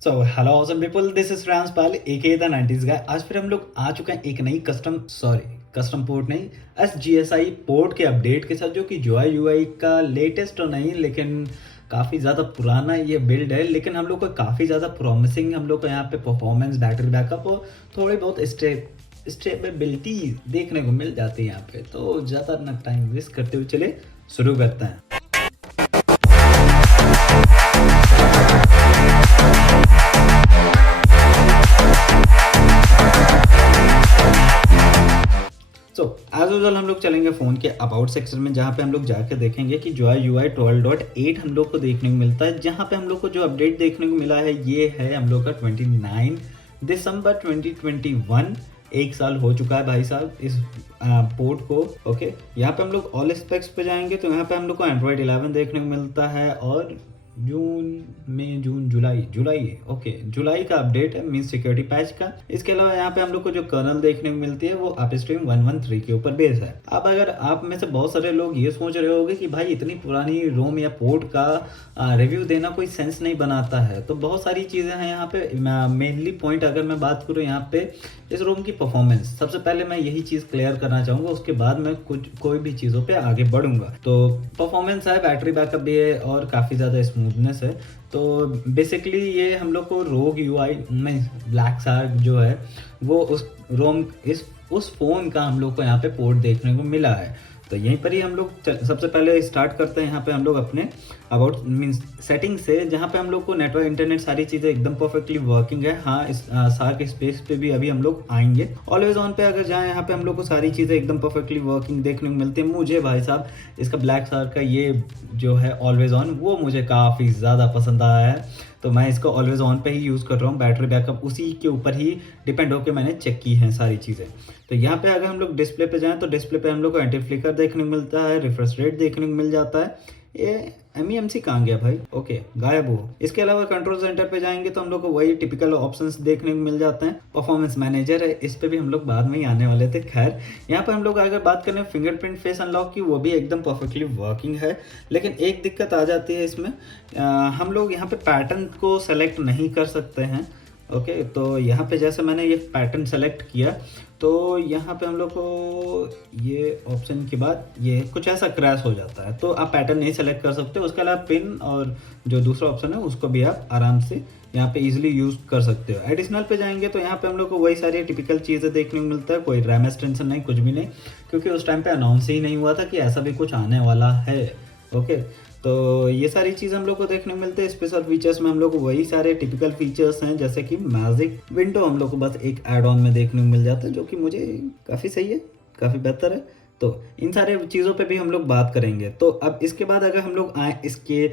So hello awesome people, this is फ्रांस पाल aka the 90s guy. आज फिर हम लोग आ चुके हैं एक नई कस्टम पोर्ट नहीं, SGSI पोर्ट के अपडेट के साथ, जो कि UI UI का लेटेस्ट तो नहीं लेकिन काफ़ी ज़्यादा पुराना ये बिल्ड है। लेकिन हम लोग को काफ़ी ज़्यादा प्रॉमिसिंग हम लोग को यहाँ पे परफॉर्मेंस, बैटरी बैकअप और थोड़ी बहुत स्टेबिलिटी देखने को मिल जाती है यहाँ पे। तो ज़्यादा ना टाइम वेस्ट करते हुए चले शुरू करते हैं। सो एज यूजल हम लोग चलेंगे फ़ोन के अबाउट सेक्शन में, जहाँ पे हम लोग जाकर देखेंगे कि जो है UI 12.8 हम लोग को देखने को मिलता है। जहाँ पे हम लोग को जो अपडेट देखने को मिला है ये है हम लोग का 29 दिसंबर 2021। एक साल हो चुका है भाई साहब इस पोर्ट को। ओके, यहाँ पे हम लोग ऑल स्पेक्स पे जाएंगे तो यहाँ पे हम लोग को एंड्रॉयड 11 देखने को मिलता है और जुलाई का अपडेट है, मीन सिक्योरिटी पैच का। इसके अलावा यहाँ पे हम लोग को जो कर्नल देखने को मिलती है वो अपस्ट्रीम 113 के ऊपर बेस है। अब अगर आप में से बहुत सारे लोग ये सोच रहे होंगे कि भाई इतनी पुरानी रोम या पोर्ट का रिव्यू देना कोई सेंस नहीं बनाता है, तो बहुत सारी चीज़ें हैं यहाँ पे। मेनली पॉइंट अगर मैं बात करूँ यहाँ पे इस रोम की परफॉर्मेंस, सबसे पहले मैं यही चीज़ क्लियर करना चाहूँगा, उसके बाद मैं कोई भी चीज़ों पे आगे बढ़ूंगा। तो परफॉर्मेंस है, बैटरी बैकअप भी है और काफ़ी ज़्यादा स्मूथनेस है। तो बेसिकली ये हम लोग को रोग UI में ब्लैक शार्क जो है वो उस फ़ोन का हम लोग को यहाँ पे पोर्ट देखने को मिला है। तो यहीं पर ही हम लोग सबसे पहले स्टार्ट करते हैं यहाँ पे हम लोग अपने अबाउट मीन्स सेटिंग से, जहाँ पे हम लोग को नेटवर्क, इंटरनेट, सारी चीज़ें एकदम परफेक्टली वर्किंग है। हाँ, इस सार्क स्पेस पे भी अभी हम लोग आएंगे। ऑलवेज ऑन पे अगर जाएँ, यहाँ पे हम लोग को सारी चीज़ें एकदम परफेक्टली वर्किंग देखने को मिलती है। मुझे भाई साहब इसका ब्लैक शार्क का ये जो है ऑलवेज ऑन, वो मुझे काफ़ी ज़्यादा पसंद आया है। तो मैं इसको ऑलवेज ऑन पे ही यूज़ कर रहा हूँ। बैटरी बैकअप उसी के ऊपर ही डिपेंड होकर मैंने चेक की हैं सारी चीज़ें। तो यहाँ पे अगर हम लोग डिस्प्ले पे जाएं तो डिस्प्ले पे हम लोग को एंटी फ्लिकर देखने को मिलता है, रिफ्रेश रेट देखने को मिल जाता है। ये MEMC कहाँ गया भाई? ओके, गायब हो। इसके अलावा कंट्रोल सेंटर पे जाएंगे तो हम लोग को वही टिपिकल ऑप्शंस देखने को मिल जाते हैं। परफॉर्मेंस मैनेजर है, इस पे भी हम लोग बाद में ही आने वाले थे। खैर, यहाँ पे हम लोग अगर बात करें फिंगरप्रिंट फेस अनलॉक की, वो भी एकदम परफेक्टली वर्किंग है। लेकिन एक दिक्कत आ जाती है इसमें, हम लोग यहाँ पे पैटर्न को सेलेक्ट नहीं कर सकते हैं। ओके, तो यहाँ पे जैसे मैंने ये पैटर्न सेलेक्ट किया तो यहाँ पे हम लोग को ये ऑप्शन के बाद ये कुछ ऐसा क्रैश हो जाता है, तो आप पैटर्न नहीं सेलेक्ट कर सकते। उसके अलावा पिन और जो दूसरा ऑप्शन है उसको भी आप आराम से यहाँ पे इजीली यूज़ कर सकते हो। एडिशनल पे जाएंगे तो यहाँ पे हम लोग को वही सारी टिपिकल चीज़ें देखने को मिलता है। कोई रैम एक्सटेंशन नहीं, कुछ भी नहीं, क्योंकि उस टाइम पे अनाउंस ही नहीं हुआ था कि ऐसा भी कुछ आने वाला है। ओके, तो ये सारी चीज़ हम लोग को देखने को मिलते हैं। स्पेशल फीचर्स में हम लोग को वही सारे टिपिकल फीचर्स हैं, जैसे कि मैजिक विंडो हम लोग को बस एक ऐड ऑन में देखने को मिल जाता है, जो कि मुझे काफ़ी सही है, काफ़ी बेहतर है। तो इन सारे चीज़ों पे भी हम लोग बात करेंगे। तो अब इसके बाद अगर हम लोग आए इसके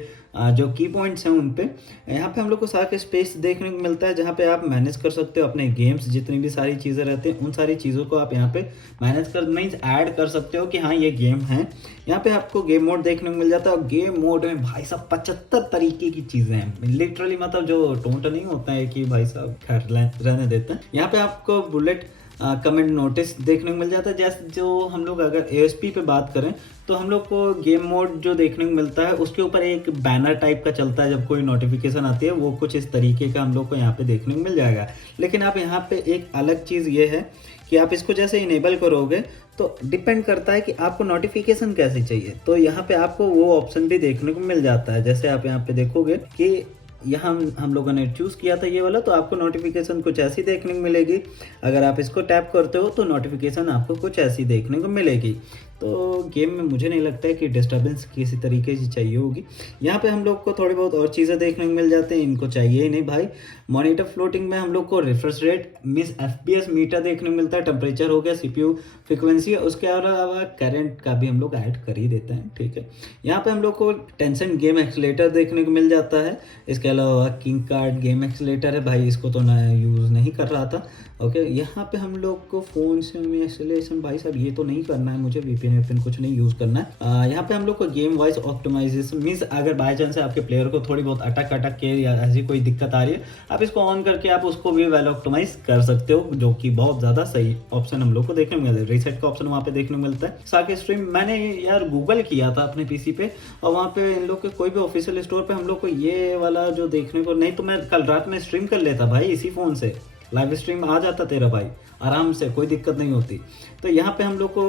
जो की पॉइंट्स हैं उन पे, यहाँ पे हम लोग को सारा स्पेस देखने को मिलता है, जहाँ पे आप मैनेज कर सकते हो अपने गेम्स, जितनी भी सारी चीज़ें रहती हैं उन सारी चीज़ों को आप यहाँ पे मैनेज कर मीन्स ऐड कर सकते हो कि हाँ ये गेम है। यहाँ पे आपको गेम मोड देखने को मिल जाता है और गेम मोड में भाई साहब 75 तरीके की चीज़ें हैं लिटरली, मतलब जो टोंट नहीं होता है कि भाई साहब खैर रहने देते हैं। यहाँ पे आपको बुलेट कमेंट नोटिस देखने को मिल जाता है। जैसे जो हम लोग अगर ASP पे बात करें तो हम लोग को गेम मोड जो देखने को मिलता है उसके ऊपर एक बैनर टाइप का चलता है, जब कोई नोटिफिकेशन आती है वो कुछ इस तरीके का हम लोग को यहाँ पे देखने को मिल जाएगा। लेकिन आप यहाँ पे एक अलग चीज़ ये है कि आप इसको जैसे इनेबल करोगे तो डिपेंड करता है कि आपको नोटिफिकेशन कैसे चाहिए। तो यहाँ पे आपको वो ऑप्शन भी देखने को मिल जाता है। जैसे आप यहाँ पे देखोगे कि यहाँ हम लोगों ने चूज़ किया था ये वाला, तो आपको नोटिफिकेशन कुछ ऐसी देखने को मिलेगी। अगर आप इसको टैप करते हो तो नोटिफिकेशन आपको कुछ ऐसी देखने को मिलेगी। तो गेम में मुझे नहीं लगता है कि डिस्टर्बेंस किसी तरीके से चाहिए होगी। यहाँ पे हम लोग को थोड़ी बहुत और चीज़ें देखने को मिल जाते हैं, इनको चाहिए ही नहीं भाई। मॉनिटर फ्लोटिंग में हम लोग को refresh rate means FPS meter देखने को मिलता है, टेम्परेचर हो गया, CPU फ्रिक्वेंसी, उसके अलावा करंट का भी हम लोग ऐड कर ही देते हैं। ठीक है, यहाँ पे हम लोग को टेंसेंट गेम एक्सीलेटर देखने को मिल जाता है। इसके अलावा किंग कार्ड गेम एक्सीलेटर है भाई, इसको तो मैं यूज़ नहीं कर रहा था। ओके, यहाँ पे हम लोग को फ़ोन से एक्सीलेशन, भाई साहब ये तो नहीं करना है मुझे, VPN VPN कुछ नहीं यूज़ करना है। यहाँ पे हम लोग को गेम वॉइस ऑप्टिमाइजेशन मीन्स अगर बाय चांस आपके प्लेयर को थोड़ी बहुत अटक के या ऐसी कोई दिक्कत आ रही है, आप इसको ऑन करके आप उसको भी वेल ऑप्टिमाइज कर सकते हो, जो कि बहुत ज़्यादा सही ऑप्शन हम लोग को देखने को मिलता है। रीसेट का ऑप्शन वहाँ पे देखने को मिलता है। साथ स्ट्रीम मैंने यार गूगल किया था अपने पीसी पे, और वहाँ पे इन लोग के कोई भी ऑफिशियल स्टोर पे हम लोग को ये वाला जो देखने को नहीं, तो मैं कल रात में स्ट्रीम कर लेता भाई इसी फ़ोन से, लाइव स्ट्रीम आ जाता तेरा भाई आराम से, कोई दिक्कत नहीं होती। तो यहाँ पे हम लोग को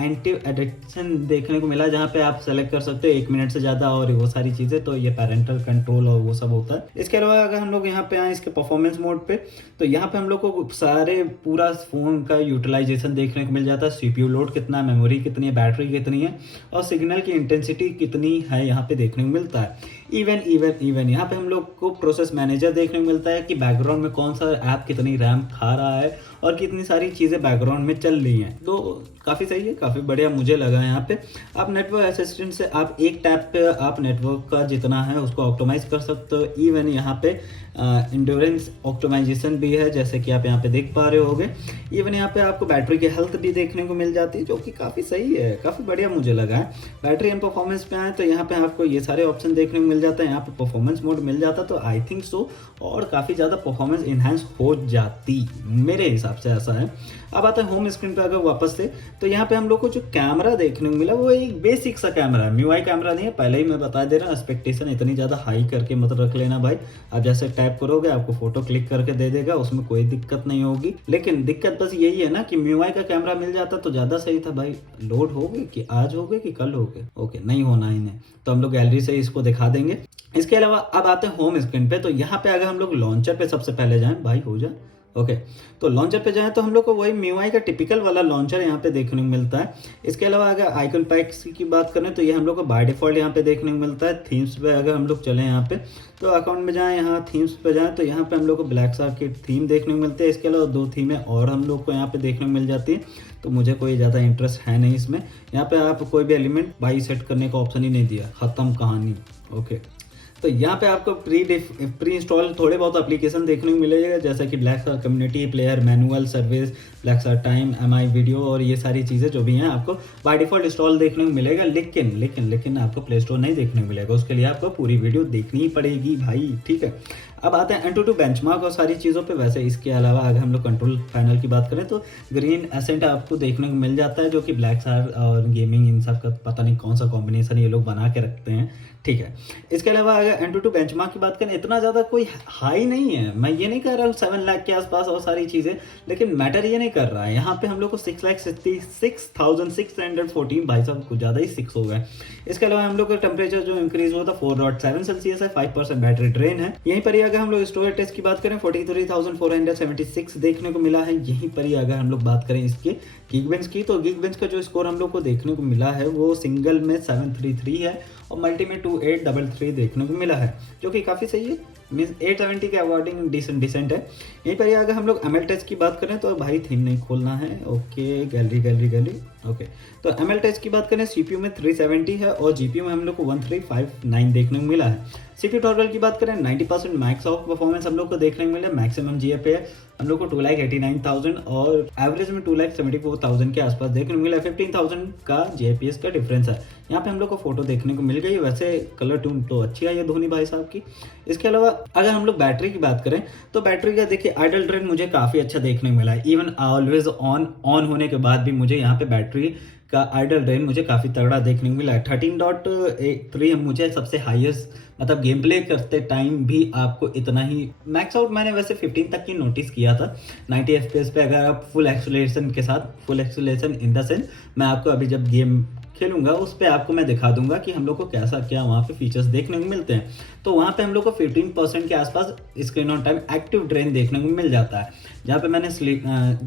एंटी एडिक्शन देखने को मिला, जहाँ पे आप सेलेक्ट कर सकते हो 1 मिनट से ज़्यादा और वो सारी चीज़ें, तो ये पेरेंटल कंट्रोल और वो सब होता है। इसके अलावा अगर हम लोग यहाँ पे आए इसके परफॉर्मेंस मोड पे, तो यहाँ पे हम लोग को सारे पूरा फ़ोन का यूटिलाइजेशन देखने को मिल जाता है। CPU लोड कितना है, मेमोरी कितनी है, बैटरी कितनी है और सिग्नल की इंटेंसिटी कितनी है यहाँ पे देखने को मिलता है। इवन यहाँ पे हम लोग को प्रोसेस मैनेजर देखने को मिलता है कि बैकग्राउंड में कौन सा ऐप कितनी रैम खा रहा है और कितनी सारी चीज़ें बैकग्राउंड में चल रही हैं। तो काफ़ी सही है, काफ़ी बढ़िया मुझे लगा। यहाँ पे आप नेटवर्क असिस्टेंट से आप एक टैप पे आप नेटवर्क का जितना है उसको ऑप्टिमाइज कर सकते हो। इवन यहाँ पे इंड्योरेंस ऑप्टिमाइजेशन भी है, जैसे कि आप यहाँ पे देख पा रहे होगे। इवन यहाँ पे आपको बैटरी की हेल्थ भी देखने को मिल जाती है, जो कि काफ़ी सही है, काफ़ी बढ़िया मुझे लगा है। बैटरी एंड परफॉर्मेंस पे आए तो यहाँ पे आपको ये सारे ऑप्शन देखने को मिल जाता है। यहाँ पे परफॉर्मेंस मोड मिल जाता, तो आई थिंक सो और काफ़ी ज़्यादा परफॉर्मेंस इन्हांस हो जाती, मेरे हिसाब से ऐसा है। अब आता है होम स्क्रीन पे अगर वापस से, तो यहाँ पे हम लोग को जो कैमरा देखने को मिला वो एक बेसिक सा कैमरा है, MIUI कैमरा नहीं है, पहले ही मैं बता दे रहा हूँ। एक्सपेक्टेशन इतनी ज़्यादा हाई करके मत रख लेना भाई। आप जैसे टैप करोगे आपको फोटो क्लिक करके दे देगा, उसमें कोई दिक्कत नहीं होगी। लेकिन दिक्कत बस यही है ना कि MIUI का कैमरा मिल जाता तो ज़्यादा सही था भाई। लोड हो गए कि आज हो गए कि कल हो गए, ओके नहीं होना इन्हें, तो हम लोग गैलरी से इसको दिखा देंगे। इसके अलावा अब आते हैं होम स्क्रीन पे, तो यहाँ पे अगर हम लोग लॉन्चर पे सबसे पहले जाएं, भाई हो जाए ओके तो लॉन्चर पे जाएं तो हम लोग को वही MIUI का टिपिकल वाला लॉन्चर यहाँ पे देखने को मिलता है। इसके अलावा अगर आइकन पैक्स की बात करें तो ये हम लोग को बाय डिफॉल्ट यहाँ पे देखने को मिलता है। थीम्स पे अगर हम लोग चलें यहाँ पे, तो अकाउंट में जाएं, यहाँ थीम्स पे जाएं तो यहाँ पे हम लोग को ब्लैक शार्क की थीम देखने को मिलती है। इसके अलावा 2 थीमें और हम लोग को यहाँ पे देखने को मिल जाती है, तो मुझे कोई ज़्यादा इंटरेस्ट है नहीं इसमें। यहाँ पे आप कोई भी एलिमेंट बाई सेट करने का ऑप्शन ही नहीं दिया, ख़त्म कहानी। ओके तो यहाँ पे आपको प्री इंस्टॉल थोड़े बहुत एप्लीकेशन देखने को मिलेगा, जैसा कि black shark community player, manual service, black shark time, MI video और ये सारी चीज़ें जो भी हैं आपको बाय डिफॉल्ट इंस्टॉल देखने को मिलेगा। लेकिन आपको प्ले स्टोर नहीं देखने को मिलेगा, उसके लिए आपको पूरी वीडियो देखनी ही पड़ेगी भाई, ठीक है। अब आते हैं AnTuTu बेंचमार्क और सारी चीज़ों पे। वैसे इसके अलावा अगर हम लोग कंट्रोल पैनल की बात करें तो ग्रीन एसेंट आपको देखने को मिल जाता है, जो कि ब्लैक शार्क और गेमिंग इन सब का पता नहीं कौन सा कॉम्बिनेशन ये लोग बना के रखते हैं, ठीक है। इसके अलावा अगर AnTuTu बेंचमार्क की बात करें, इतना ज़्यादा कोई हाई नहीं है, मैं ये नहीं कह रहा हूँ 7 लाख के आसपास और सारी चीज़ें, लेकिन मैटर ये नहीं कर रहा है। यहाँ पे हम लोग को 6,66,614, भाई साहब कुछ ज़्यादा ही 6 हो गए। इसके अलावा हम लोग का टेम्परेचर जो इंक्रीज हुआ था 4.7 सेल्सियस है, 5% बैटरी ड्रेन है। यहीं पर ही अगर हम लोग स्टोरेज टेस्ट की बात करें 43,476 देखने को मिला है। यहीं पर ही अगर हम लोग बात करें इसके Geekbench की, तो Geekbench का जो स्कोर हम लोग को देखने को मिला है वो सिंगल में 733 है और मल्टी में 2833 देखने को मिला है, जो कि काफ़ी सही है। मीन्स 870 के अकॉर्डिंग डिसेंट है। यहीं पर अगर हम लोग ML टेस्ट की बात करें तो भाई थीम नहीं खोलना है, ओके गैलरी ओके। तो ML टेस्ट की बात करें CPU में 370 है और GPU में हम लोग को 1359 देखने को मिला है। CPU टॉर्गल की बात करें 90% मैक्स ऑफ परफॉर्मेंस हम लोग को देखने को मिला। मैक्सिमम GF है हम लोग को 2,89,000 और एवरेज में 2,74,000 के आसपास देखने को मिला। 15,000 का GPS का डिफरेंस है। यहाँ पे हम लोग को फोटो देखने को मिल गई। वैसे कलर ट्यून तो अच्छी आई है धोनी भाई साहब की। इसके अलावा अगर हम लोग बैटरी की बात करें तो बैटरी का देखिए आइडल ड्रेन मुझे काफ़ी अच्छा देखने को मिला है। इवन ऑलवेज ऑन होने के बाद भी मुझे यहाँ पे बैटरी का आइडल ड्रेन मुझे काफ़ी तगड़ा देखने को मिला है। 13.3 मुझे सबसे हाईएस्ट, मतलब गेम प्ले करते टाइम भी आपको इतना ही मैक्स आउट मैंने वैसे 15 तक की नोटिस किया था 90 FPS पे। अगर आप फुल एक्सेलरेशन के साथ, full acceleration in the sense मैं आपको अभी जब गेम खेलूंगा उस पर आपको मैं दिखा दूंगा कि हम लोग को कैसा क्या वहाँ पे फीचर्स देखने को मिलते हैं। तो वहाँ पे हम लोग को 15% के आसपास screen on time active drain देखने को मिल जाता है, जहाँ पे मैंने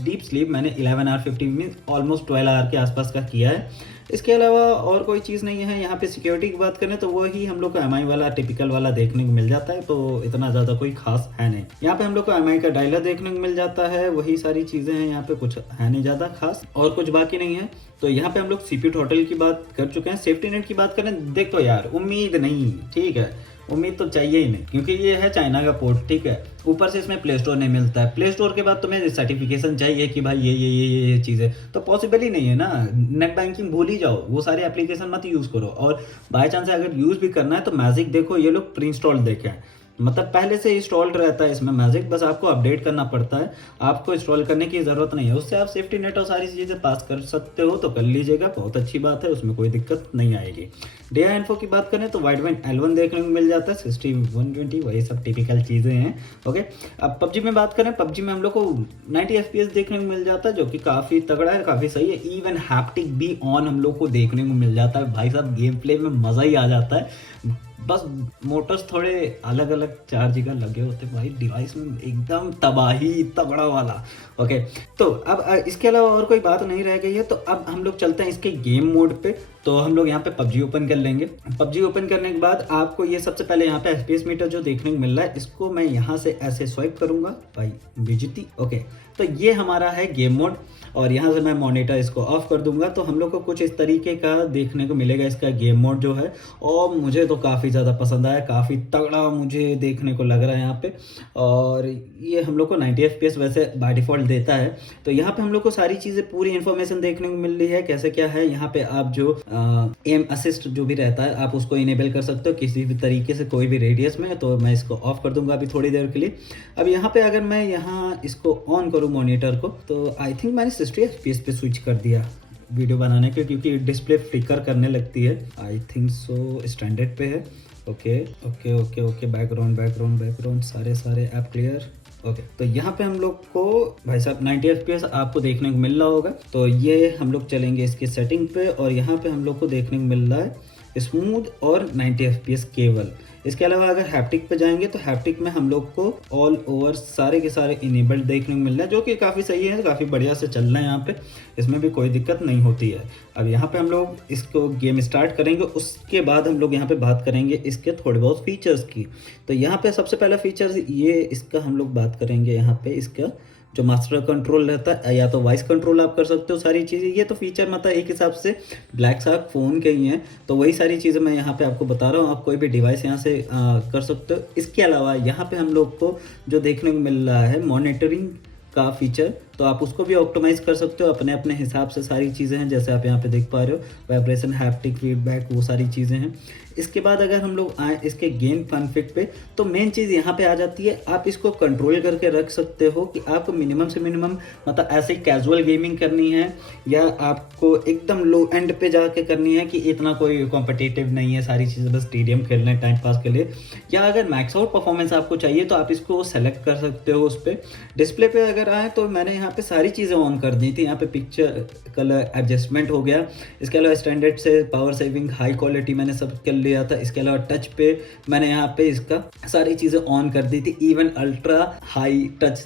डीप स्लीप मैंने 11 आवर 50 मिनट ऑलमोस्ट 12 आवर के आसपास का किया है। इसके अलावा और कोई चीज़ नहीं है। यहाँ पे सिक्योरिटी की बात करें तो वही हम लोग को MI वाला टिपिकल वाला देखने को मिल जाता है, तो इतना ज़्यादा कोई खास है नहीं। यहाँ पे हम लोग को MI का डायलर देखने को मिल जाता है, वही सारी चीज़ें हैं। यहाँ पे कुछ है नहीं ज़्यादा खास और कुछ बाकी नहीं है। तो यहाँ पे हम लोग CPU टोटल की बात कर चुके हैं। सेफ्टी नेट की बात करें, देखो यार उम्मीद नहीं, ठीक है उम्मीद तो चाहिए ही नहीं, क्योंकि ये है चाइना का पोर्ट, ठीक है। ऊपर से इसमें प्ले स्टोर नहीं मिलता है, प्ले स्टोर के बाद तुम्हें सर्टिफिकेशन चाहिए कि भाई ये चीज़ें, तो पॉसिबल ही नहीं है ना। नेट बैंकिंग भूल ही जाओ, वो सारे एप्लीकेशन मत यूज़ करो। और बाय चांस अगर यूज़ भी करना है तो मैजिक देखो, ये लोग प्री इंस्टॉल देखे हैं, मतलब पहले से इंस्टॉल्ड रहता है इसमें मैजिक, बस आपको अपडेट करना पड़ता है, आपको इंस्टॉल करने की ज़रूरत नहीं है। उससे आप सेफ्टी नेट और सारी चीज़ें पास कर सकते हो तो कर लीजिएगा, बहुत अच्छी बात है, उसमें कोई दिक्कत नहीं आएगी। डेटा इन्फो की बात करें तो वाइडबैंड L1 देखने को मिल जाता है, 60 120 वही सब टिपिकल चीज़ें हैं। ओके, अब पबजी में बात करें, पबजी में हम लोग को 90 FPS देखने को मिल जाता है, जो कि काफ़ी तगड़ा है, काफ़ी सही है। इवन हैप्टिक भी ऑन हम लोग को देखने को मिल जाता है। भाई साहब गेम प्ले में मज़ा ही आ जाता है, बस मोटर्स थोड़े अलग अलग 4 जगह लगे होते भाई, डिवाइस में एकदम तबाही तगड़ा वाला। ओके, तो अब इसके अलावा और कोई बात नहीं रह गई है, तो अब हम लोग चलते हैं इसके गेम मोड पे। तो हम लोग यहाँ पे पबजी ओपन कर लेंगे। पबजी ओपन करने के बाद आपको ये सबसे पहले यहाँ पे एफपीएस मीटर जो देखने को मिल रहा है, इसको मैं यहाँ से ऐसे स्वाइप करूंगा भाई, बेइज्जती। ओके, तो ये हमारा है गेम मोड, और यहाँ से मैं मॉनिटर इसको ऑफ कर दूंगा, तो हम लोग को कुछ इस तरीके का देखने को मिलेगा इसका गेम मोड जो है। और मुझे तो काफ़ी ज़्यादा पसंद आया, काफ़ी तगड़ा मुझे देखने को लग रहा है यहाँ पे। और ये हम लोग को 90 FPS वैसे बाय डिफ़ॉल्ट देता है। तो यहाँ पे हम लोग को सारी चीज़ें, पूरी इन्फॉर्मेशन देखने को मिल रही है, कैसे क्या है। यहाँ पे आप जो एम असिस्ट जो भी रहता है, आप उसको इनेबल कर सकते हो किसी भी तरीके से, कोई भी रेडियस में। तो मैं इसको ऑफ कर दूंगा अभी थोड़ी देर के लिए। अब यहाँ पे अगर मैं यहाँ इसको ऑन करूँ मॉनिटर को, तो आई थिंक मैंने 60 FPS पे स्विच कर दिया वीडियो बनाने के, क्योंकि डिस्प्ले फ्लिकर करने लगती है। आई थिंक सो स्टैंडर्ड पे है। Okay okay okay okay, background सारे ऐप क्लियर। ओके, तो यहाँ पे हम लोग को भाई साहब 90 FPS आपको देखने को मिल रहा होगा। तो ये हम लोग चलेंगे इसकी सेटिंग पे, और यहाँ पे हम लोग को देखने को मिल रहा है स्मूथ और 90 FPS केवल। इसके अलावा अगर हैप्टिक पे जाएंगे तो हैप्टिक में हम लोग को ऑल ओवर सारे के सारे इनेबल्ड देखने को मिल रहा है, जो कि काफ़ी सही है, काफ़ी बढ़िया से चल रहा है यहाँ पे, इसमें भी कोई दिक्कत नहीं होती है। अब यहाँ पे हम लोग इसको गेम स्टार्ट करेंगे, उसके बाद हम लोग यहाँ पे बात करेंगे इसके थोड़े बहुत फीचर्स की। तो यहाँ पे सबसे पहला फीचर ये इसका हम लोग बात करेंगे, यहाँ पे इसका जो मास्टर कंट्रोल रहता है, या तो वॉइस कंट्रोल आप कर सकते हो सारी चीज़ें। ये तो फीचर मतलब एक हिसाब से ब्लैक शार्क फ़ोन के ही हैं, तो वही सारी चीज़ें मैं यहाँ पे आपको बता रहा हूँ। आप कोई भी डिवाइस यहाँ से कर सकते हो। इसके अलावा यहाँ पे हम लोग को जो देखने को मिल रहा है मॉनिटरिंग का फीचर, तो आप उसको भी ऑप्टिमाइज़ कर सकते हो अपने अपने हिसाब से। सारी चीज़ें हैं जैसे आप यहाँ पे देख पा रहे हो, वाइब्रेशन, हैप्टिक फीडबैक, वो सारी चीज़ें हैं। इसके बाद अगर हम लोग आए इसके गेम कॉन्फ़िग पे, तो मेन चीज़ यहाँ पे आ जाती है, आप इसको कंट्रोल करके रख सकते हो कि आपको मिनिमम से मिनिमम, मतलब ऐसे कैजुअल गेमिंग करनी है, या आपको एकदम लो एंड पे जाके करनी है कि इतना कोई कॉम्पिटिटिव नहीं है, सारी चीज़ें बस टीडीएम खेलने टाइम पास के लिए। या अगर मैक्स आउट परफॉर्मेंस आपको चाहिए तो आप इसको सेलेक्ट कर सकते हो उस पर। डिस्प्ले पे अगर आए तो मैंने यहाँ पे सारी चीज़ें ऑन कर दी थी। यहाँ पे पिक्चर कलर एडजस्टमेंट हो गया, इसके अलावा स्टैंडर्ड से पावर सेविंग, हाई क्वालिटी मैंने सब कर लिया था। इसके अलावा टच पे मैंने यहाँ पे इसका सारी चीज़ें ऑन कर दी थी, इवन अल्ट्रा हाई टच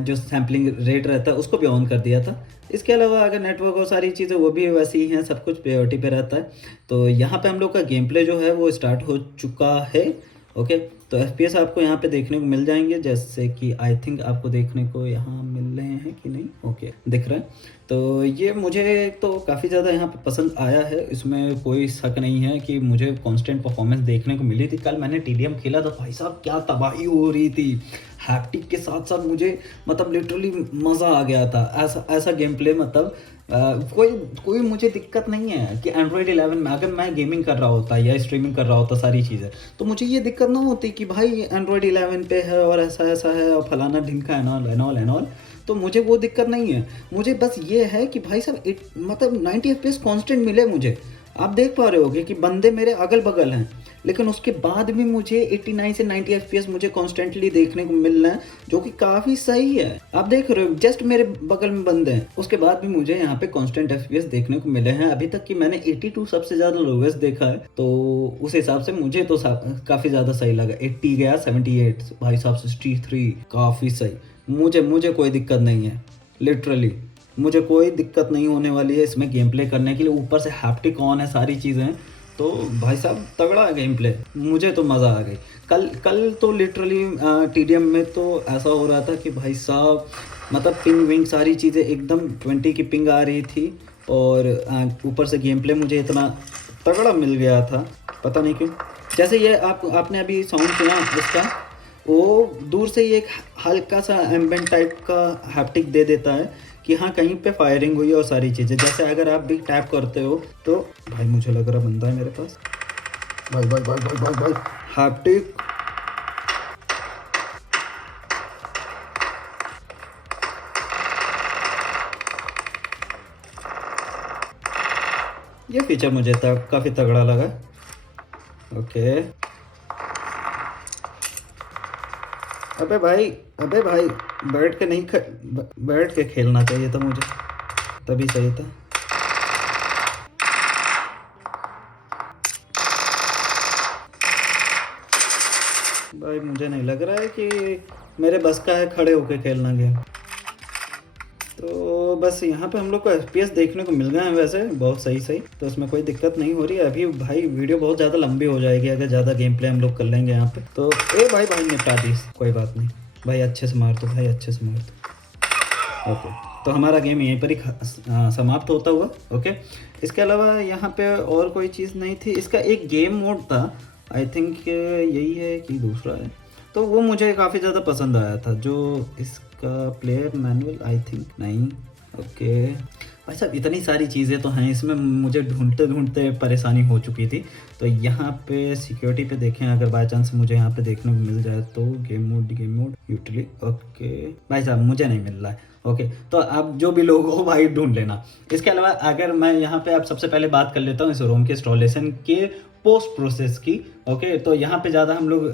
जो सैम्पलिंग रेट रहता है उसको भी ऑन कर दिया था। इसके अलावा अगर नेटवर्क और सारी चीज़ें वो भी वैसी ही हैं, सब कुछ प्रायोरिटी पे रहता है। तो यहाँ पे हम लोग का गेम प्ले जो है वो स्टार्ट हो चुका है। ओके, तो FPS आपको यहाँ पे देखने को मिल जाएंगे, जैसे कि आई थिंक आपको देखने को यहाँ मिल रहे हैं कि नहीं। ओके, दिख रहा है। तो ये मुझे तो काफ़ी ज़्यादा यहाँ पे पसंद आया है, इसमें कोई शक नहीं है कि मुझे कांस्टेंट परफॉर्मेंस देखने को मिली थी। कल मैंने टीडीएम खेला तो भाई साहब क्या तबाही हो रही थी, हैप्टिक के साथ साथ मुझे मतलब लिटरली मज़ा आ गया था। ऐसा गेम प्ले, मतलब कोई मुझे दिक्कत नहीं है कि एंड्रॉयड 11 में अगर मैं गेमिंग कर रहा होता या स्ट्रीमिंग कर रहा होता सारी चीज़ें, तो मुझे ये दिक्कत ना होती कि भाई एंड्रॉयड 11 पे है और ऐसा है और फलाना ढिमका एनॉल, तो मुझे वो दिक्कत नहीं है। मुझे बस ये है कि भाई साहब मतलब 90 FPS कांस्टेंट मिले मुझे। आप देख पा रहे होगे कि बंदे मेरे अगल बगल हैं, लेकिन उसके बाद भी मुझे 89 से 90 FPS मुझे कॉन्स्टेंटली देखने को मिल रहा है, जो कि काफ़ी सही है। आप देख रहे हो जस्ट मेरे बगल में बंदे हैं, उसके बाद भी मुझे यहाँ पे कॉन्स्टेंट FPS देखने को मिले हैं। अभी तक कि मैंने 82 सबसे ज़्यादा लोवेस्ट देखा है, तो उस हिसाब से मुझे तो काफ़ी ज़्यादा सही लगा। 80 गया, 78 भाई साहब, 63 काफ़ी सही। मुझे कोई दिक्कत नहीं है, लिटरली मुझे कोई दिक्कत नहीं होने वाली है इसमें गेम प्ले करने के लिए। ऊपर से हैप्टिक ऑन है, सारी चीज़ें, तो भाई साहब तगड़ा गेम प्ले, मुझे तो मज़ा आ गई। कल तो लिटरली टीडीएम में तो ऐसा हो रहा था कि भाई साहब मतलब पिंग विंग सारी चीज़ें एकदम 20 की पिंग आ रही थी, और ऊपर से गेम प्ले मुझे इतना तगड़ा मिल गया था, पता नहीं क्यों। जैसे ये आपने अभी साउंड सुना इसका, वो दूर से ही एक हल्का सा एम्बिएंट टाइप का हैप्टिक दे देता है कि हाँ कहीं पे फायरिंग हुई है और सारी चीज़ें। जैसे अगर आप भी टैप करते हो तो भाई मुझे लग रहा बंदा है मेरे पास। भाई भाई भाई भाई भाई भाई हैप्टिक। ये फीचर मुझे काफ़ी तगड़ा लगा। ओके। अबे भाई, अबे भाई, बैठ के नहीं बैठ के खेलना चाहिए था मुझे, तभी सही था। भाई मुझे नहीं लग रहा है कि मेरे बस का है खड़े होके खेलना गेम। तो बस यहाँ पे हम लोग को FPS देखने को मिल गए हैं वैसे बहुत सही सही, तो इसमें कोई दिक्कत नहीं हो रही है। अभी भाई वीडियो बहुत ज़्यादा लंबी हो जाएगी अगर ज़्यादा गेम प्ले हम लोग कर लेंगे यहाँ पे। तो ए भाई भाई निपटा दी, कोई बात नहीं भाई, अच्छे से मार दो भाई, अच्छे से मार दो। ओके, तो हमारा गेम यहीं पर ही समाप्त होता हुआ। ओके, इसके अलावा यहाँ पे और कोई चीज़ नहीं थी। इसका एक गेम मोड था, आई थिंक यही है कि दूसरा है, तो वो मुझे काफ़ी ज़्यादा पसंद आया था। जो इसका प्लेयर मैनुअल आई थिंक नहीं। ओके भाई साहब, इतनी सारी चीज़ें तो हैं इसमें, मुझे ढूंढते ढूंढते परेशानी हो चुकी थी। तो यहाँ पे सिक्योरिटी पे देखें, अगर बाय चांस मुझे यहाँ पे देखने को मिल जाए तो गेम मोड यूटिलिटी। ओके भाई साहब, मुझे नहीं मिल रहा है। ओके, तो आप जो भी लोग हो भाई ढूंढ लेना। इसके अलावा अगर मैं यहाँ पे आप सबसे पहले बात कर लेता हूँ इस रोम के इंस्टॉलेशन के पोस्ट प्रोसेस की। ओके, तो यहाँ पे ज़्यादा हम लोग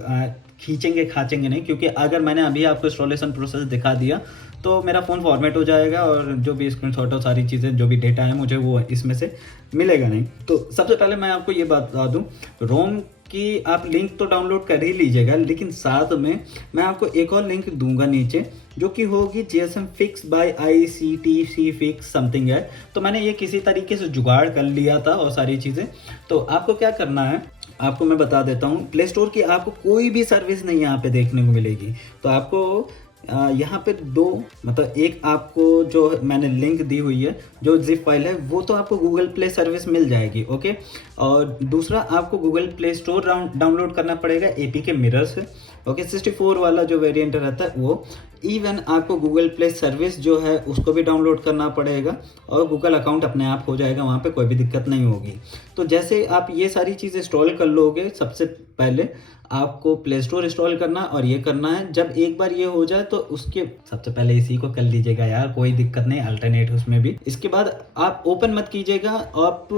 खींचेंगे खाचेंगे नहीं, क्योंकि अगर मैंने अभी आपको इंस्टॉलेशन प्रोसेस दिखा दिया तो मेरा फ़ोन फॉर्मेट हो जाएगा और जो भी स्क्रीनशॉट और सारी चीज़ें जो भी डेटा है मुझे वो इसमें से मिलेगा नहीं। तो सबसे पहले मैं आपको ये बात बता दूँ, रोम की आप लिंक तो डाउनलोड कर ही लीजिएगा, लेकिन साथ में मैं आपको एक और लिंक दूंगा नीचे, जो कि होगी GSM Fix by ICTC Fix something है। तो मैंने ये किसी तरीके से जुगाड़ कर लिया था और सारी चीज़ें। तो आपको क्या करना है, आपको मैं बता देता हूँ। प्ले स्टोर की आपको कोई भी सर्विस नहीं यहाँ पे देखने को मिलेगी। तो आपको यहाँ पे दो, मतलब एक आपको जो मैंने लिंक दी हुई है जो जिप फाइल है वो तो आपको गूगल प्ले सर्विस मिल जाएगी। ओके, और दूसरा आपको गूगल प्ले स्टोर डाउनलोड करना पड़ेगा APK मिरर से। ओके, 64 वाला जो वेरिएंट रहता है वो। इवन आपको गूगल प्ले सर्विस जो है उसको भी डाउनलोड करना पड़ेगा और गूगल अकाउंट अपने आप हो जाएगा, वहाँ पे कोई भी दिक्कत नहीं होगी। तो जैसे आप ये सारी चीज़ इंस्टॉल कर लोगे, सबसे पहले आपको प्ले स्टोर इंस्टॉल करना और ये करना है। जब एक बार ये हो जाए तो उसके सबसे पहले इसी को कर लीजिएगा यार, कोई दिक्कत नहीं, अल्टरनेट उसमें भी। इसके बाद आप ओपन मत कीजिएगा, आप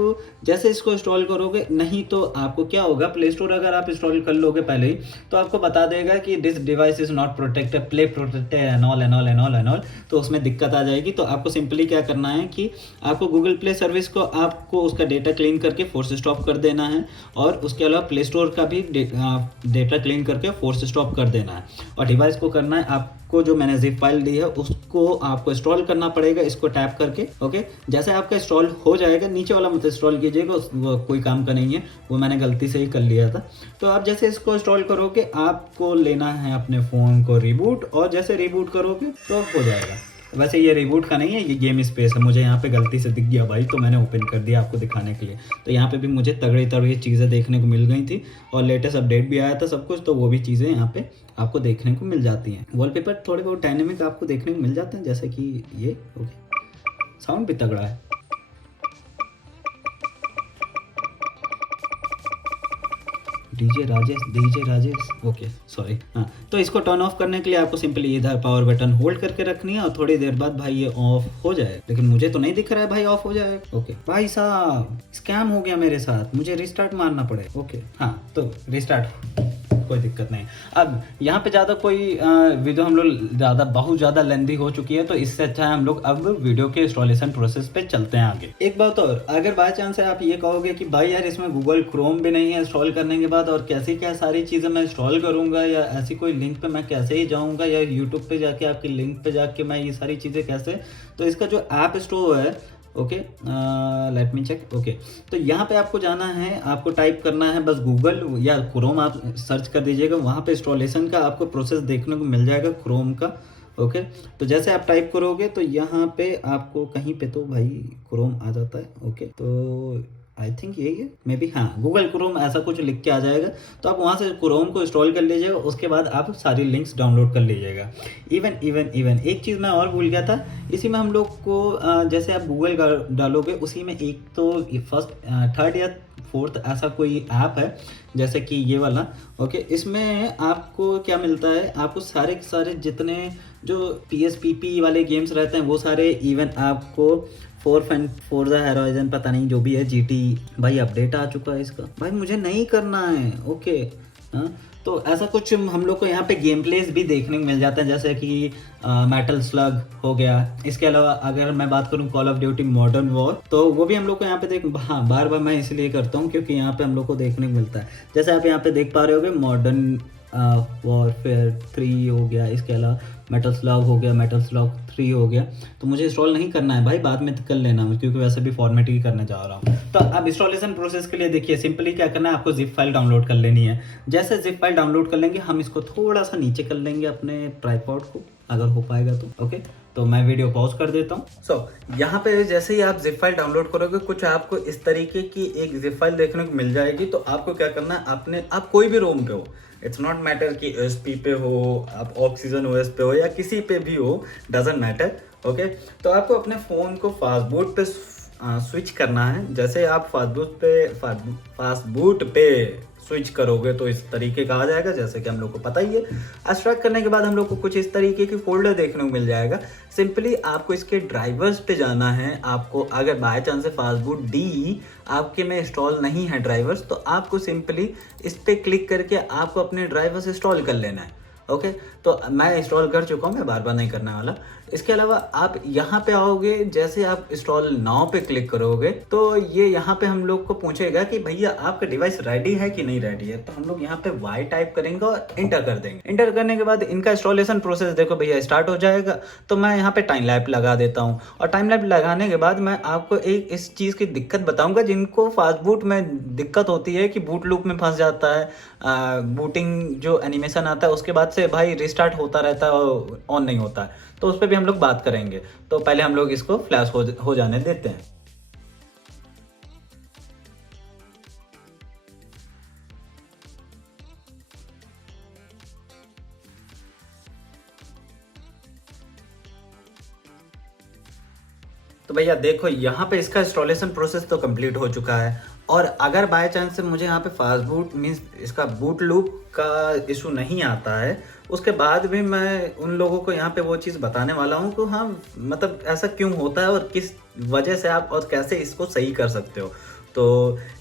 जैसे इसको इंस्टॉल करोगे, नहीं तो आपको क्या होगा, प्ले स्टोर अगर आप इंस्टॉल कर लोगे पहले ही तो आपको बता देगा कि this device is not protected, play protected and all and all and all and all, तो उसमें दिक्कत आ जाएगी। तो आपको सिंपली क्या करना है कि आपको गूगल प्ले सर्विस को आपको उसका डेटा क्लीन करके फोर्स स्टॉप कर देना है, और उसके अलावा प्ले स्टोर का भी डेटा क्लीन करके फोर्स स्टॉप कर देना है। और डिवाइस को करना है आपको, जो मैंने जिप फाइल दी है उसको आपको इंस्टॉल करना पड़ेगा, इसको टैप करके। ओके, जैसे आपका इंस्टॉल हो जाएगा, नीचे वाला मत इंस्टॉल कीजिएगा, वो कोई काम का नहीं है, वो मैंने गलती से ही कर लिया था। तो आप जैसे इसको इंस्टॉल करोगे, आपको लेना है अपने फ़ोन को रिबूट, और जैसे रिबूट करोगे तो हो जाएगा। वैसे ये रिबूट का नहीं है, ये गेम स्पेस है, मुझे यहाँ पे गलती से दिख गया भाई, तो मैंने ओपन कर दिया आपको दिखाने के लिए। तो यहाँ पे भी मुझे तगड़ी तगड़ी चीज़ें देखने को मिल गई थी और लेटेस्ट अपडेट भी आया था सब कुछ, तो वो भी चीज़ें यहाँ पे आपको देखने को मिल जाती हैं। वॉलपेपर थोड़े बहुत डायनेमिक आपको देखने को मिल जाते हैं, जैसे कि ये। ओके, साउंड भी तगड़ा है। DJ Rajesh okay sorry. हाँ, तो इसको टर्न ऑफ करने के लिए आपको सिंपली इधर पावर बटन होल्ड करके रखनी है और थोड़ी देर बाद भाई ये ऑफ हो जाए, लेकिन मुझे तो नहीं दिख रहा है भाई ऑफ हो जाए। ओके भाई साहब, स्कैम हो गया मेरे साथ, मुझे रिस्टार्ट मारना पड़े। ओके हाँ, तो रिस्टार्ट, कोई दिक्कत नहीं। अब यहाँ पे ज़्यादा कोई वीडियो हम लोग बहुत ज़्यादा लेंदी हो चुकी है, तो इससे अच्छा है हम लोग अब वीडियो के इंस्टॉलेशन प्रोसेस पे चलते हैं आगे। एक बात और, अगर बाय चांस है आप ये कहोगे कि भाई यार इसमें गूगल क्रोम भी नहीं है इंस्टॉल करने के बाद, और कैसे क्या सारी चीज़ें मैं इंस्टॉल करूँगा, या ऐसी कोई लिंक पे मैं कैसे ही जाऊँगा, या यूट्यूब पे जाके आपकी लिंक पे जाके मैं ये सारी चीज़ें कैसे। तो इसका जो ऐप स्टोर है, okay let me check. Okay, तो यहाँ पे आपको जाना है, आपको टाइप करना है बस गूगल या क्रोम, आप सर्च कर दीजिएगा, वहाँ पे इंस्टॉलेशन का आपको प्रोसेस देखने को मिल जाएगा क्रोम का। ओके, तो जैसे आप टाइप करोगे तो यहाँ पे आपको कहीं पे तो भाई क्रोम आ जाता है। ओके, तो आई थिंक यही है, मे बी, हाँ, गूगल क्रोम ऐसा कुछ लिख के आ जाएगा। तो आप वहाँ से क्रोम को इंस्टॉल कर लीजिएगा, उसके बाद आप सारी लिंक्स डाउनलोड कर लीजिएगा। इवन इवन इवन एक चीज़ मैं और भूल गया था, इसी में हम लोग को जैसे आप गूगल डालोगे, उसी में एक तो फर्स्ट, थर्ड या फोर्थ ऐसा कोई ऐप है, जैसे कि ये वाला। ओके, इसमें आपको क्या मिलता है, आपको सारे के सारे जितने जो PSPP वाले गेम्स रहते हैं वो सारे, इवन आपको फोर द हैराइजन, पता नहीं जो भी है, GT, भाई अपडेट आ चुका है इसका, भाई मुझे नहीं करना है। ओके, हाँ, तो ऐसा कुछ हम लोग को यहाँ पे गेम प्लेस भी देखने को मिल जाता है, जैसे कि मेटल स्लग हो गया। इसके अलावा अगर मैं बात करूँ call of duty modern war, तो वो भी हम लोग को यहाँ पे हाँ, बार बार मैं इसलिए करता हूँ क्योंकि यहाँ पे हम लोग को देखने को मिलता है। जैसे आप यहाँ पे देख पा रहे होगे, मॉडर्न वॉरफेयर 3 हो गया, इसके अलावा मेटल स्लग हो गया, मेटल स्लग 3 हो गया। तो मुझे इंस्टॉल नहीं करना है भाई, बाद में कर लेना, क्योंकि वैसे भी फॉर्मेट ही करने जा रहा हूँ। तो अब इंस्टॉलेशन प्रोसेस के लिए देखिए, सिंपली क्या करना है, आपको जिप फाइल डाउनलोड कर लेनी है। जैसे जिप फाइल डाउनलोड कर लेंगे, हम इसको थोड़ा सा नीचे कर लेंगे अपने ट्राइपॉड को, अगर हो पाएगा तो। ओके, तो मैं वीडियो पॉज कर देता हूँ। यहाँ पे जैसे ही आप जिप फाइल डाउनलोड करोगे, कुछ आपको इस तरीके की एक जिप फाइल देखने को मिल जाएगी। तो आपको क्या करना है, आप कोई भी रोम पे हो, इट्स नॉट मैटर कि OSP पे हो, आप ऑक्सीजन OS पे हो या किसी पे भी हो, डजेंट मैटर। ओके, तो आपको अपने फ़ोन को फास्ट बूट पे स्विच करना है। जैसे आप फास्ट बूट पे स्विच करोगे तो इस तरीके का आ जाएगा, जैसे कि हम लोग को पता ही है। एक्सट्रैक्ट करने के बाद हम लोग को कुछ इस तरीके की फोल्डर देखने को मिल जाएगा। सिंपली आपको इसके ड्राइवर्स पे जाना है। आपको अगर बाय चांस से फास्टबूट डी आपके में इंस्टॉल नहीं है ड्राइवर्स, तो आपको सिंपली इस पर क्लिक करके आपको अपने ड्राइवर्स इंस्टॉल कर लेना है। ओके, तो मैं इंस्टॉल कर चुका हूँ, मैं बार बार नहीं करने वाला। इसके अलावा आप यहाँ पे आओगे, जैसे आप इंस्टॉल नाउ पे क्लिक करोगे तो ये यहाँ पे हम लोग को पूछेगा कि भैया आपका डिवाइस रेडी है कि नहीं रेडी है। तो हम लोग यहाँ पे वाई टाइप करेंगे और इंटर कर देंगे। इंटर करने के बाद इनका इंस्टॉलेशन प्रोसेस देखो भैया स्टार्ट हो जाएगा। तो मैं यहाँ पे टाइम लैप लगा देता हूँ, और टाइम लैप लगाने के बाद मैं आपको एक इस चीज़ की दिक्कत बताऊँगा जिनको फास्ट बूट में दिक्कत होती है कि बूट लूप में फंस जाता है। बूटिंग जो एनिमेशन आता है उसके बाद से भाई रिस्टार्ट होता रहता है और ऑन नहीं होता है, तो उस पर भी हम लोग बात करेंगे। तो पहले हम लोग इसको फ्लैश हो जाने देते हैं। तो भैया देखो यहाँ पे इसका इंस्टॉलेशन प्रोसेस तो कंप्लीट हो चुका है। और अगर बाय चांस से मुझे यहाँ पे फास्ट बूट मीन्स इसका बूट लूप का इशू नहीं आता है, उसके बाद भी मैं उन लोगों को यहाँ पे वो चीज़ बताने वाला हूँ कि हाँ मतलब ऐसा क्यों होता है और किस वजह से आप और कैसे इसको सही कर सकते हो। तो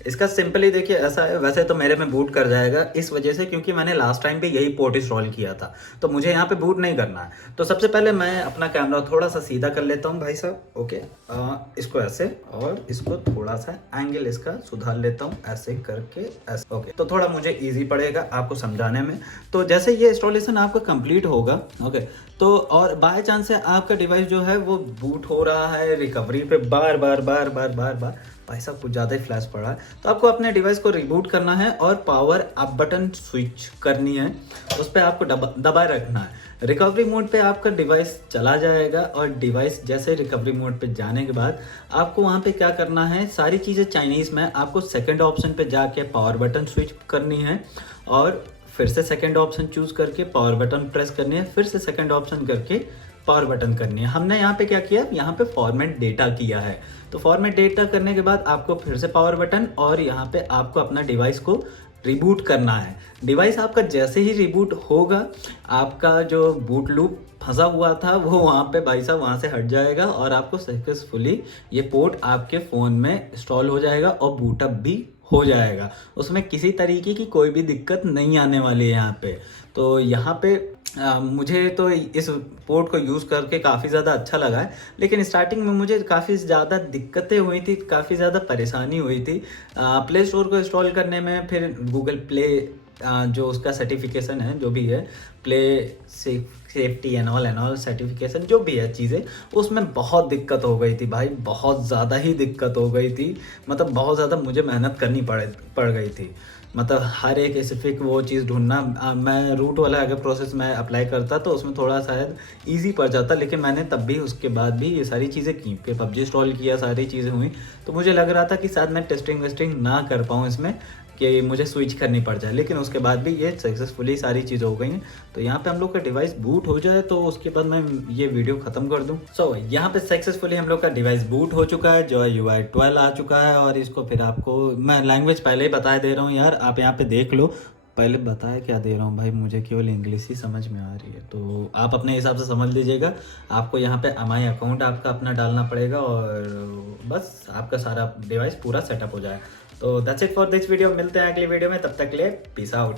इसका सिंपली देखिए ऐसा है, वैसे तो मेरे में बूट कर जाएगा इस वजह से क्योंकि मैंने लास्ट टाइम भी यही पोर्ट इंस्टॉल किया था, तो मुझे यहाँ पे बूट नहीं करना है। तो सबसे पहले मैं अपना कैमरा थोड़ा सा सीधा कर लेता हूँ भाई साहब। ओके, इसको ऐसे और इसको थोड़ा सा एंगल इसका सुधार लेता हूँ, ऐसे करके ऐसे। ओके, तो थोड़ा मुझे ईजी पड़ेगा आपको समझाने में। तो जैसे ये इंस्टॉलेशन आपका कंप्लीट होगा, ओके, तो और बाय चांस से आपका डिवाइस जो है वो बूट हो रहा है रिकवरी पे बार बार बार बार बार बार, भाई साहब कुछ ज़्यादा ही फ्लैश पड़ा है, तो आपको अपने डिवाइस को रिबूट करना है और पावर अप बटन स्विच करनी है, उस पर आपको दबाए रखना है। रिकवरी मोड पे आपका डिवाइस चला जाएगा और डिवाइस जैसे रिकवरी मोड पे जाने के बाद आपको वहाँ पे क्या करना है, सारी चीज़ें चाइनीज़ में, आपको सेकंड ऑप्शन पे जाके पावर बटन स्विच करनी है और फिर से सेकंड ऑप्शन चूज़ करके पावर बटन प्रेस करनी है, फिर से सेकंड ऑप्शन करके पावर बटन करनी है। हमने यहाँ पे क्या किया, यहाँ पे फॉर्मेट डेटा किया है। तो फॉर्मेट डेटा करने के बाद आपको फिर से पावर बटन और यहाँ पे आपको अपना डिवाइस को रिबूट करना है। डिवाइस आपका जैसे ही रिबूट होगा, आपका जो बूट लूप फंसा हुआ था वो वहाँ पे भाई साहब वहाँ से हट जाएगा और आपको सक्सेसफुली ये पोर्ट आपके फ़ोन में इंस्टॉल हो जाएगा और बूटअप भी हो जाएगा। उसमें किसी तरीके की कोई भी दिक्कत नहीं आने वाली है यहाँ पे। तो यहाँ पे मुझे तो इस पोर्ट को यूज़ करके काफ़ी ज़्यादा अच्छा लगा है, लेकिन स्टार्टिंग में मुझे काफ़ी ज़्यादा दिक्कतें हुई थी, काफ़ी ज़्यादा परेशानी हुई थी प्ले स्टोर को इंस्टॉल करने में। फिर गूगल प्ले जो उसका सर्टिफिकेशन है, जो भी है play safety and all certification जो भी है चीज़ें, उसमें बहुत दिक्कत हो गई थी भाई, बहुत ज़्यादा ही दिक्कत हो गई थी। मतलब बहुत ज़्यादा मुझे मेहनत करनी पड़ गई थी। मतलब हर एक स्पेसिफिक वो चीज़ ढूँढना मैं रूट वाला अगर प्रोसेस मैं अप्लाई करता तो उसमें थोड़ा शायद ईज़ी पड़ जाता, लेकिन मैंने तब भी उसके बाद भी ये सारी चीज़ें की। फिर पबजी इंस्टॉल किया, सारी चीज़ें हुई, तो मुझे लग रहा था कि शायद मैं टेस्टिंग वेस्टिंग ना कर पाऊँ इसमें, कि मुझे स्विच करनी पड़ जाए, लेकिन उसके बाद भी ये सक्सेसफुली सारी चीज़ें हो गई हैं। तो यहाँ पे हम लोग का डिवाइस बूट हो जाए तो उसके बाद मैं ये वीडियो ख़त्म कर दूँ। सो यहाँ पे सक्सेसफुली हम लोग का डिवाइस बूट हो चुका है, जो UI 12 आ चुका है। और इसको फिर आपको मैं लैंग्वेज पहले ही बता दे रहा हूँ यार, आप यहाँ पे देख लो। पहले बताया क्या दे रहा हूँ भाई, मुझे केवल इंग्लिश ही समझ में आ रही है, तो आप अपने हिसाब से समझ लीजिएगा। आपको यहाँ पे MI अकाउंट आपका अपना डालना पड़ेगा और बस आपका सारा डिवाइस पूरा सेटअप हो जाए। तो that's it for this video, मिलते हैं अगली वीडियो में, तब तक के लिए पीस आउट।